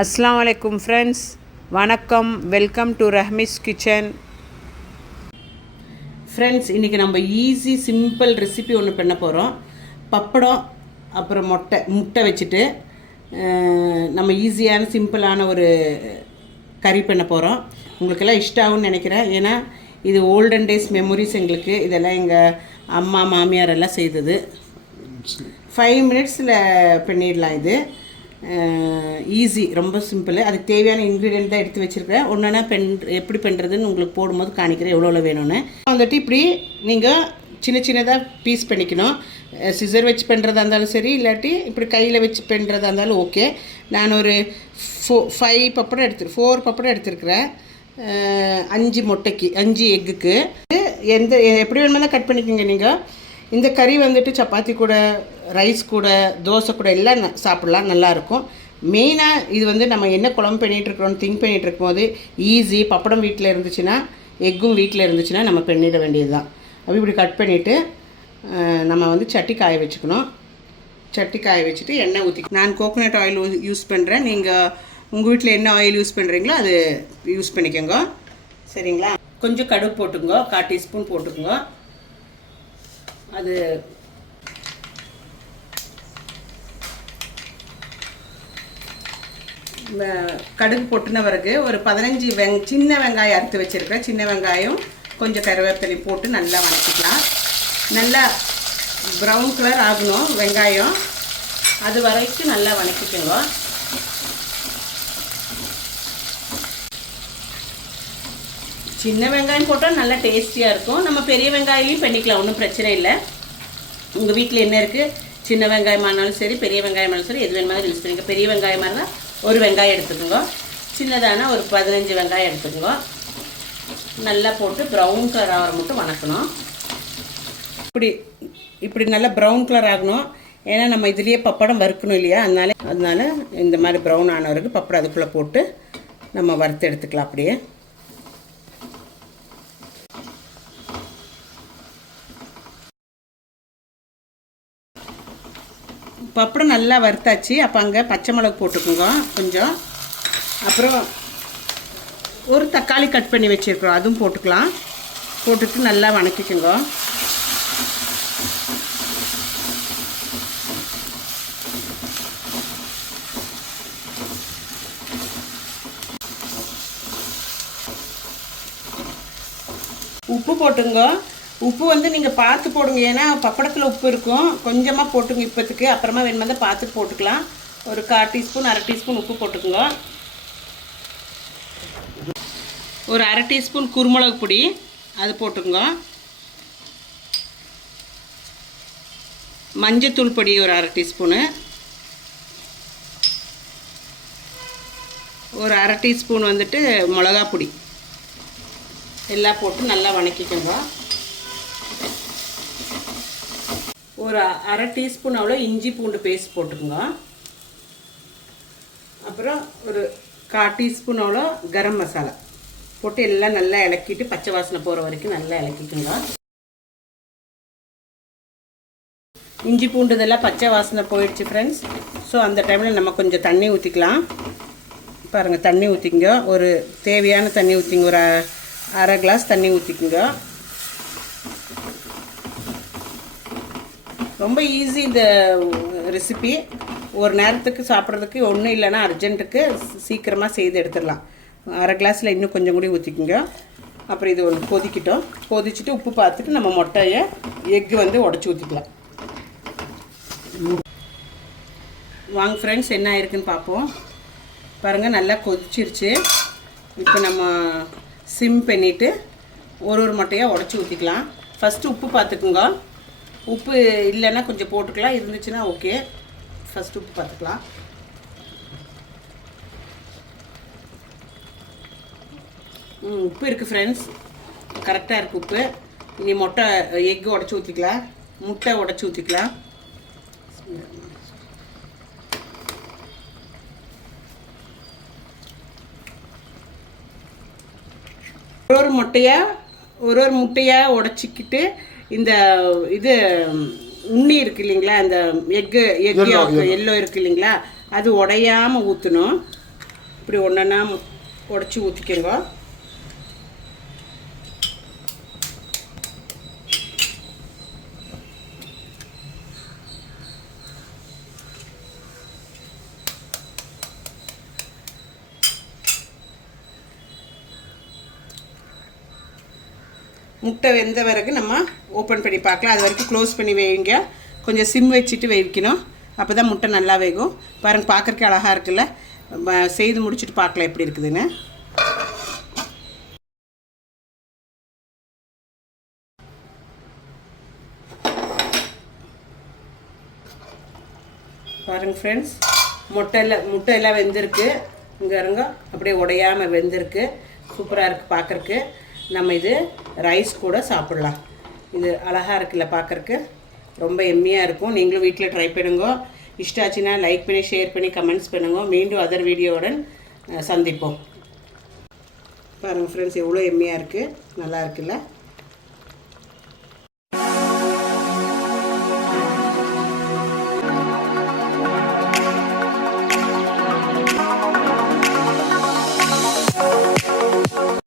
அஸ்ஸலாமு அலைக்கும் ஃப்ரெண்ட்ஸ், வணக்கம். Welcome to Rahmi's kitchen. Friends, இன்றைக்கி நம்ம ஈஸி சிம்பிள் ரெசிபி ஒன்று பண்ண போகிறோம். பப்படம் அப்புறம் முட்டை வச்சுட்டு நம்ம ஈஸியான சிம்பிளான ஒரு கறி பண்ண போகிறோம். உங்களுக்கெல்லாம் இஷ்டம் ஆகும்னு நினைக்கிறேன். ஏன்னா இது ஓல்டன் டேஸ் மெமரிஸ் எங்களுக்கு. இதெல்லாம் எங்கள் அம்மா மாமியார் எல்லாம் செய்தது. 5 மினிட்ஸில் பண்ணிடலாம். இது ஈஸி, ரொம்ப சிம்பிள். அதுக்கு தேவையான இன்க்ரீடியன்ட் தான் எடுத்து வச்சுருக்கிறேன். ஒன்றுனா எப்படி பண்ணுறதுன்னு உங்களுக்கு போடும்போது காணிக்கிறேன் எவ்வளோ வேணும்னு. வந்துட்டு இப்படி நீங்கள் சின்ன சின்னதாக பீஸ் பண்ணிக்கணும். சிசர் வச்சு பண்ணுறதா இருந்தாலும் சரி, இல்லாட்டி இப்படி கையில் வச்சு பண்ணுறதா இருந்தாலும் ஓகே. நான் ஒரு 4 பப்படம் எடுத்துருக்கிறேன். 5 முட்டைக்கு, 5 எக்குக்கு. எப்படி வேணுமா கட் பண்ணிக்கோங்க. நீங்கள் இந்த கறி வந்துட்டு சப்பாத்தி கூட, ரைஸ் கூட, தோசை கூட எல்லாம் சாப்பிட்லாம், நல்லாயிருக்கும். மெயினாக இது வந்து நம்ம என்ன குழம்பு பண்ணிகிட்ருக்குறோன்னு திங்க் பண்ணிகிட்டு இருக்கும்போது ஈஸி. பப்படம் வீட்டில் இருந்துச்சுன்னா, எக்கும் வீட்டில் இருந்துச்சுன்னா நம்ம பண்ணிட வேண்டியது தான். அப்படி இப்படி கட் பண்ணிவிட்டு நம்ம வந்து சட்டி காய வச்சுக்கணும். சட்டி காய வச்சுட்டு எண்ணெய் ஊற்றி, நான் கோகோனட் ஆயில் யூஸ் பண்ணுறேன். நீங்கள் உங்கள் வீட்டில் என்ன ஆயில் யூஸ் பண்ணுறீங்களோ அது யூஸ் பண்ணிக்கோங்க, சரிங்களா? கொஞ்சம் கடுகு போட்டுக்கோங்க, 1/4 டீஸ்பூன் போட்டுக்கோங்க. அது கடுகு பொட்டுன பிறகு ஒரு 15 சின்ன வெங்காயம் அறுத்து வச்சுருக்கேன். சின்ன வெங்காயம் கொஞ்சம் கருவேப்பிலை போட்டு நல்லா வதக்கிக்கலாம். நல்லா ப்ரௌன் கலர் ஆகணும் வெங்காயம், அது வரைக்கும் நல்லா வதக்கிக்கோங்க. சின்ன வெங்காயம் போட்டால் நல்லா டேஸ்டியாக இருக்கும். நம்ம பெரிய வெங்காயத்தையும் பண்ணிக்கலாம், ஒன்றும் பிரச்சனை இல்லை. உங்கள் வீட்டில் என்ன இருக்குது, சின்ன வெங்காயமானாலும் சரி, பெரிய வெங்காயமானாலும் சரி, எது வேணுமாதிரி யூஸ் பண்ணிக்க. பெரிய வெங்காயமாக இருந்தால் ஒரு வெங்காயம் எடுத்துக்கோங்க, சின்னதான ஒரு 15 வெங்காயம் எடுத்துக்கோங்க. நல்லா போட்டு ப்ரௌன் கலர் ஆகிற மட்டும் வதக்கணும். இப்படி நல்லா ப்ரௌன் கலர் ஆகணும். ஏன்னா நம்ம இதுலேயே பப்படம் வறுக்கணும் இல்லையா, அதனால இந்த மாதிரி ப்ரௌன் ஆனவருக்கு பப்படம் அதுக்குள்ளே போட்டு நம்ம வறுத்து எடுத்துக்கலாம். அப்படியே பப்படம் நல்லா வறுத்தாச்சு. அப்போ அங்கே பச்சை மிளகு போட்டுக்கோங்க கொஞ்சம். அப்புறம் ஒரு தக்காளி கட் பண்ணி வச்சுருக்குறோம், அதுவும் போட்டுக்கலாம். போட்டுட்டு நல்லா வதக்கிக்கோங்க. உப்பு போட்டுங்க. உப்பு வந்து நீங்கள் பார்த்து போடுங்க, ஏன்னா பப்படத்தில் உப்பு இருக்கும். கொஞ்சமாக போட்டுங்க இப்போத்துக்கு, அப்புறமா வேணுமா தான் பார்த்துட்டு போட்டுக்கலாம். ஒரு 1/4 டீஸ்பூன் 1/2 டீஸ்பூன் உப்பு போட்டுக்குங்க. ஒரு 1/2 டீஸ்பூன் குருமிளகு பொடி அது போட்டுக்குங்க. மஞ்சத்தூள் பொடி ஒரு 1/2 டீஸ்பூனு, ஒரு 1/2 டீஸ்பூன் வந்துட்டு மிளகா பொடி எல்லாம் போட்டு நல்லா வதக்கிக்கோங்க. ஒரு 1/2 டீஸ்பூன் அவ்வளோ இஞ்சி பூண்டு பேஸ்ட் போட்டுக்கோங்க. அப்புறம் ஒரு 1/4 டீஸ்பூன் அவ்வளோ கரம் மசாலா போட்டு எல்லாம் நல்லா இலக்கிட்டு பச்சை வாசனை போகிற வரைக்கும் நல்லா இலக்கிக்கோங்க. இஞ்சி பூண்டு இதெல்லாம் பச்சை வாசனை போயிடுச்சு ஃப்ரெண்ட்ஸ். ஸோ அந்த டைமில் நம்ம கொஞ்சம் தண்ணி ஊற்றிக்கலாம். பாருங்கள், தண்ணி ஊற்றிங்க. ஒரு தேவையான தண்ணி ஊற்றிங்க. ஒரு 1/2 கிளாஸ் தண்ணி ஊற்றிக்குங்க. ரொம்ப ஈஸி இந்த ரெசிபி. ஒரு நேரத்துக்கு சாப்பிட்றதுக்கு ஒன்றும் இல்லைன்னா அர்ஜென்ட்டுக்கு சீக்கிரமாக செய்து எடுத்துடலாம். 1/2 கிளாஸில் இன்னும் கொஞ்சம் கூட ஊற்றிக்குங்க. அப்புறம் இது ஒன்று கொதிச்சுட்டு உப்பு பார்த்துட்டு நம்ம முட்டையை எக்கு வந்து உடச்சி ஊற்றிக்கலாம். வாங்க ஃப்ரெண்ட்ஸ், என்ன ஆயிருக்குன்னு பார்ப்போம். பாருங்கள், நல்லா கொதிச்சிருச்சு. இப்போ நம்ம சிம் பண்ணிவிட்டு ஒரு முட்டையாக உடச்சி ஊற்றிக்கலாம். ஃபஸ்ட்டு உப்பு பார்த்துக்குங்க. உப்பு இல்லைன்னா கொஞ்சம் போட்டுக்கலாம், இருந்துச்சுன்னா ஓகே. ஃபஸ்ட்டு உப்பு பார்த்துக்கலாம். உப்பு இருக்குது ஃப்ரெண்ட்ஸ், கரெக்டாக இருக்குது உப்பு. இனி எக்கு உடச்சி ஊற்றிக்கலாம், முட்டை உடச்சி ஊற்றிக்கலாம். ஒரு முட்டையாக உடச்சிக்கிட்டு இந்த இது உண்ணி இருக்குது இல்லைங்களா, அந்த எக்கு எல்லோ இருக்குது இல்லைங்களா, அது உடையாமல் ஊற்றணும். இப்படி ஒன்றா உடச்சி ஊற்றிக்கோங்க. முட்டை வெந்த பிறகு நம்ம ஓப்பன் பண்ணி பார்க்கலாம். அது வரைக்கும் க்ளோஸ் பண்ணி வைங்க. கொஞ்சம் சிம் வச்சுட்டு வைக்கணும். அப்போ தான் முட்டை நல்லா வேகும். பாருங்கள், பார்க்குறக்கு அழகாக இருக்குல்ல. செய்து முடிச்சுட்டு பார்க்கலாம் எப்படி இருக்குதுன்னு. பாருங்கள் ஃப்ரெண்ட்ஸ், முட்டையெல்லாம் வெந்திருக்கு. இங்கே இருங்க, அப்படியே உடையாமல் வெந்திருக்கு. சூப்பராக இருக்குது பார்க்குறக்கு. நம்ம இது ரைஸ் கூட சாப்பிட்லாம். இது அழகாக இருக்குல்ல, பார்க்குறக்கு ரொம்ப எம்மியாக இருக்கும். நீங்களும் வீட்டில் ட்ரை பண்ணுங்க. இஷ்டாச்சுன்னா லைக் பண்ணி, ஷேர் பண்ணி, கமெண்ட்ஸ் பண்ணுங்க. மீண்டும் அதர் வீடியோவுடன் சந்திப்போம். பாருங்கள் ஃப்ரெண்ட்ஸ், எவ்வளோ எம்மியாக இருக்குது, நல்லா இருக்குல்ல.